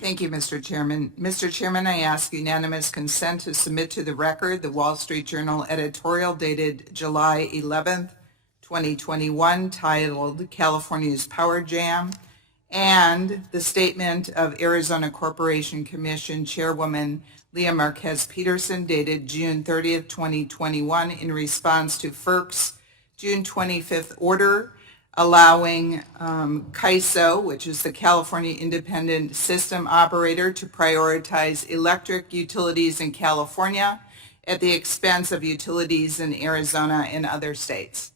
Thank you, Mr. Chairman. Mr. Chairman, I ask unanimous consent to submit to the record the Wall Street Journal editorial dated July 11th, 2021, titled California's Power Jam, and the statement of Arizona Corporation Commission Chairwoman Leah Marquez Peterson dated June 30th, 2021, in response to FERC's June 25th order allowing CAISO, which is the California Independent System Operator, to prioritize electric utilities in California at the expense of utilities in Arizona and other states.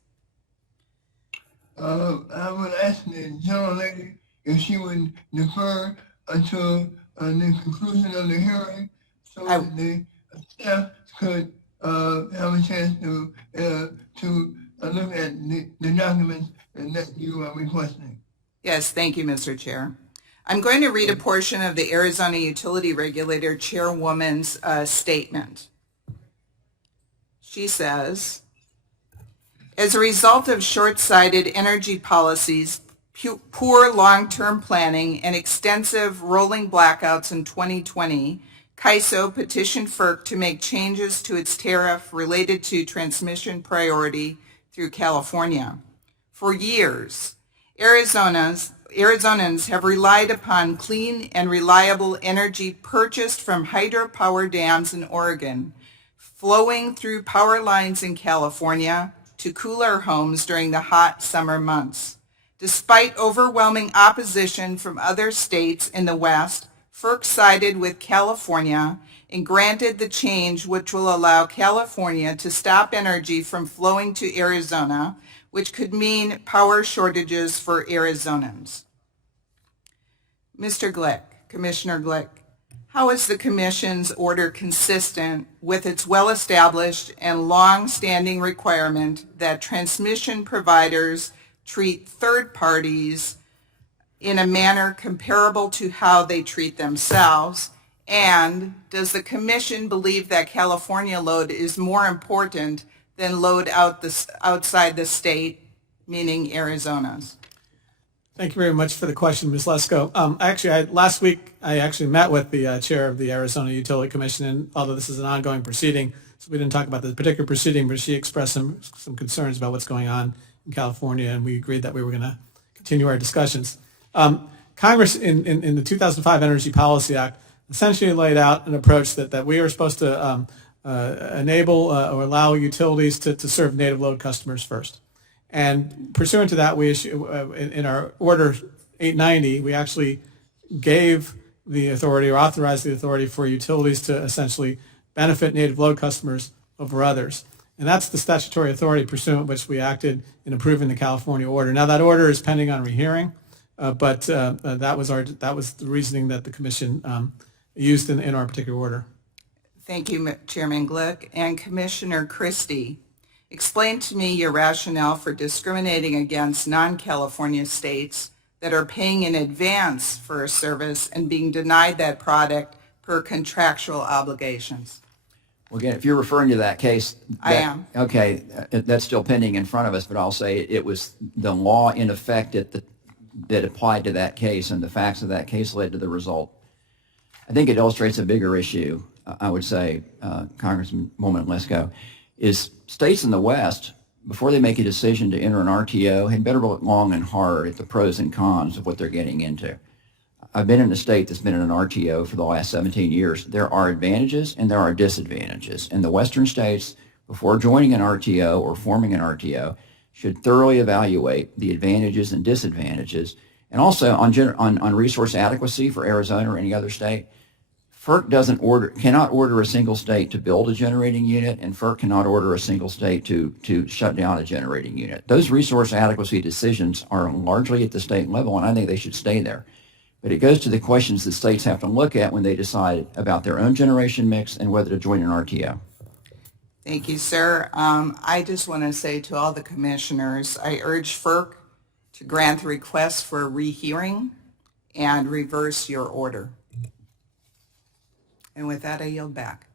I would ask the general lady if she would defer until the conclusion of the hearing so that the staff could have a chance to look at the documents that you are requesting. Yes, thank you, Mr. Chair. I'm going to read a portion of the Arizona Utility Regulator Chairwoman's statement. She says, as a result of short-sighted energy policies, poor long-term planning, and extensive rolling blackouts in 2020, CAISO petitioned FERC to make changes to its tariff related to transmission priority through California. For years, Arizonans have relied upon clean and reliable energy purchased from hydropower dams in Oregon, flowing through power lines in California to cool our homes during the hot summer months. Despite overwhelming opposition from other states in the West, FERC sided with California and granted the change which will allow California to stop energy from flowing to Arizona, which could mean power shortages for Arizonans. Mr. Glick, Commissioner Glick, how is the Commission's order consistent with its well-established and long-standing requirement that transmission providers treat third parties in a manner comparable to how they treat themselves? And does the Commission believe that California load is more important than load outside the state, meaning Arizona's? Thank you very much for the question, Ms. Lesko. Last week, I actually met with the chair of the Arizona Utility Commission, and although this is an ongoing proceeding, so we didn't talk about the particular proceeding, but she expressed some concerns about what's going on in California, and we agreed that we were going to continue our discussions. Congress, in the 2005 Energy Policy Act, essentially laid out an approach that we are supposed to enable or allow utilities to serve native load customers first. And pursuant to that, we issue in our Order 890, we actually gave the authority or authorized the authority for utilities to essentially benefit native load customers over others. And that's the statutory authority pursuant which we acted in approving the California order. Now that order is pending on rehearing, but that was the reasoning that the Commission used in our particular order. Thank you, Chairman Glick. And Commissioner Christie, explain to me your rationale for discriminating against non-California states that are paying in advance for a service and being denied that product per contractual obligations. Well, again, if you're referring to that case, I am. Okay, that's still pending in front of us, but I'll say it was the law in effect that applied to that case, and the facts of that case led to the result. I think it illustrates a bigger issue, I would say, Congresswoman Lesko, is states in the West, before they make a decision to enter an RTO, had better look long and hard at the pros and cons of what they're getting into. I've been in a state that's been in an RTO for the last 17 years. There are advantages and there are disadvantages. And the Western states, before joining an RTO or forming an RTO, should thoroughly evaluate the advantages and disadvantages. And also on resource adequacy for Arizona or any other state, FERC cannot order a single state to build a generating unit, and FERC cannot order a single state to shut down a generating unit. Those resource adequacy decisions are largely at the state level, and I think they should stay there. But it goes to the questions that states have to look at when they decide about their own generation mix and whether to join an RTO. Thank you, sir. I just want to say to all the commissioners, I urge FERC to grant the request for a rehearing and reverse your order. And with that, I yield back.